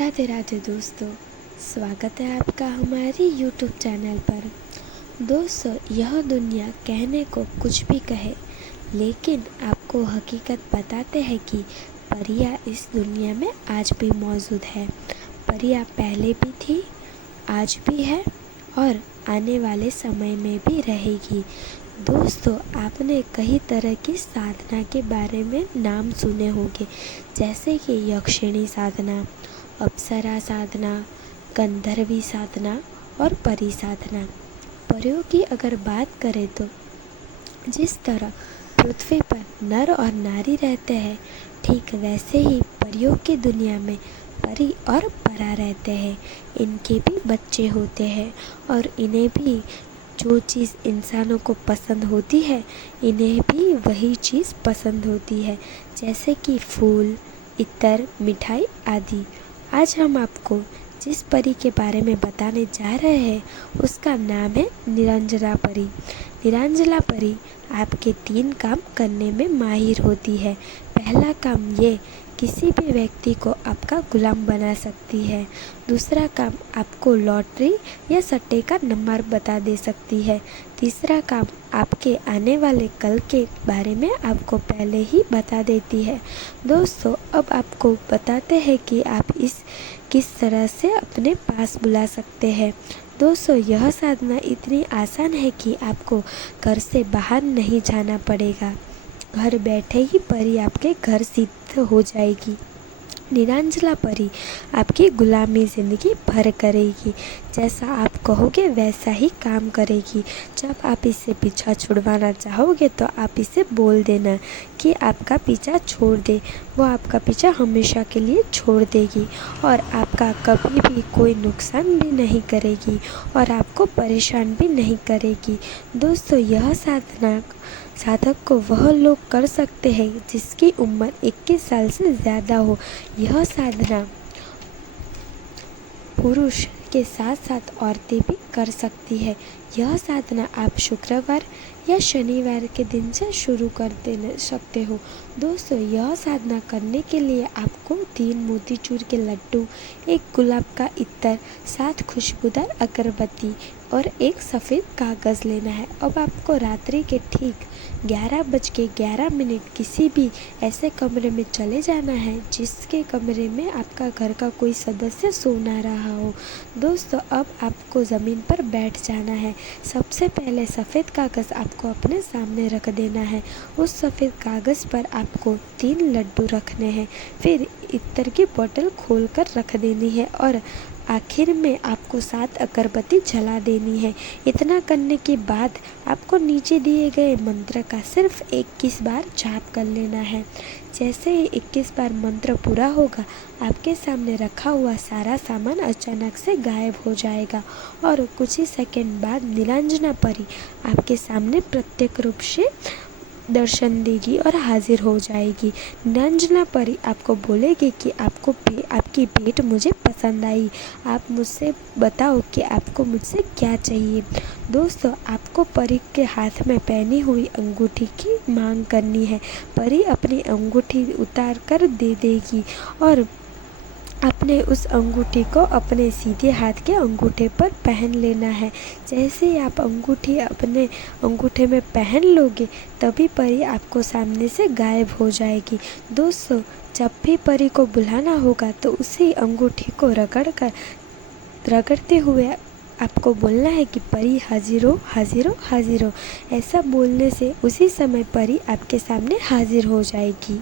राधे राधे दोस्तों, स्वागत है आपका हमारी YouTube चैनल पर। दोस्तों, यह दुनिया कहने को कुछ भी कहे, लेकिन आपको हकीकत बताते हैं कि परियां इस दुनिया में आज भी मौजूद है। परियां पहले भी थी, आज भी है और आने वाले समय में भी रहेगी। दोस्तों, आपने कई तरह की साधना के बारे में नाम सुने होंगे, जैसे कि यक्षिणी साधना, अप्सरा साधना, गंधर्वी साधना और परी साधना। परियों की अगर बात करें तो जिस तरह पृथ्वी पर नर और नारी रहते हैं, ठीक वैसे ही परियों की दुनिया में परी और परा रहते हैं। इनके भी बच्चे होते हैं और इन्हें भी जो चीज़ इंसानों को पसंद होती है, इन्हें भी वही चीज़ पसंद होती है, जैसे कि फूल, इत्र, मिठाई आदि। आज हम आपको जिस परी के बारे में बताने जा रहे हैं, उसका नाम है निरंजना परी। निरंजना परी आपके 3 काम करने में माहिर होती है। पहला काम ये किसी भी व्यक्ति को आपका गुलाम बना सकती है। दूसरा काम आपको लॉटरी या सट्टे का नंबर बता दे सकती है। तीसरा काम आपके आने वाले कल के बारे में आपको पहले ही बता देती है। दोस्तों, अब आपको बताते हैं कि आप इस किस तरह से अपने पास बुला सकते हैं। दोस्तों, यह साधना इतनी आसान है कि आपको घर से बाहर नहीं जाना पड़ेगा। घर बैठे ही परी आपके घर सिद्ध हो जाएगी। निरंजना परी आपकी गुलामी ज़िंदगी भर करेगी। जैसा आप कहोगे वैसा ही काम करेगी। जब आप इससे पीछा छुड़वाना चाहोगे तो आप इसे बोल देना कि आपका पीछा छोड़ दे। वो आपका पीछा हमेशा के लिए छोड़ देगी और आपका कभी भी कोई नुकसान भी नहीं करेगी और आपको परेशान भी नहीं करेगी। दोस्तों, यह साधक को वह लोग कर सकते हैं जिसकी उम्र 21 साल से ज़्यादा हो। यह साधना पुरुष के साथ साथ औरतें भी कर सकती है। यह साधना आप शुक्रवार या शनिवार के दिन से शुरू कर सकते हो। दोस्तों, यह साधना करने के लिए आपको 3 मोतीचूर के लड्डू, 1 गुलाब का इत्र, 7 खुशबूदार अगरबत्ती और 1 सफ़ेद कागज़ लेना है। अब आपको रात्रि के ठीक 11:11 किसी भी ऐसे कमरे में चले जाना है जिसके कमरे में आपका घर का कोई सदस्य सो ना रहा हो। दोस्तों, अब आपको ज़मीन पर बैठ जाना है। सबसे पहले सफ़ेद कागज़ आपको अपने सामने रख देना है। उस सफ़ेद कागज़ पर आपको 3 लड्डू रखने हैं। फिर इत्र की बोतल खोलकर रख देनी है और आखिर में आपको 7 अगरबत्ती जला देनी है। इतना करने के बाद आपको नीचे दिए गए मंत्र का सिर्फ 21 बार जाप कर लेना है। जैसे ही 21 बार मंत्र पूरा होगा, आपके सामने रखा हुआ सारा सामान अचानक से गायब हो जाएगा और कुछ ही सेकंड बाद निरंजना परी आपके सामने प्रत्यक्ष रूप से दर्शन देगी और हाजिर हो जाएगी। निरंजना परी आपको बोलेगी कि आपकी भेंट मुझे पसंद आई। आप मुझसे बताओ कि आपको मुझसे क्या चाहिए। दोस्तों, आपको परी के हाथ में पहनी हुई अंगूठी की मांग करनी है। परी अपनी अंगूठी उतार कर दे देगी और अपने उस अंगूठी को अपने सीधे हाथ के अंगूठे पर पहन लेना है। जैसे ही आप अंगूठी अपने अंगूठे में पहन लोगे, तभी परी आपको सामने से गायब हो जाएगी। दोस्तों, जब भी परी को बुलाना होगा तो उसी अंगूठी को रगड़ते हुए आपको बोलना है कि परी हाजिर हो, हाजिर हो, हाजिर हो। ऐसा बोलने से उसी समय परी आपके सामने हाजिर हो जाएगी।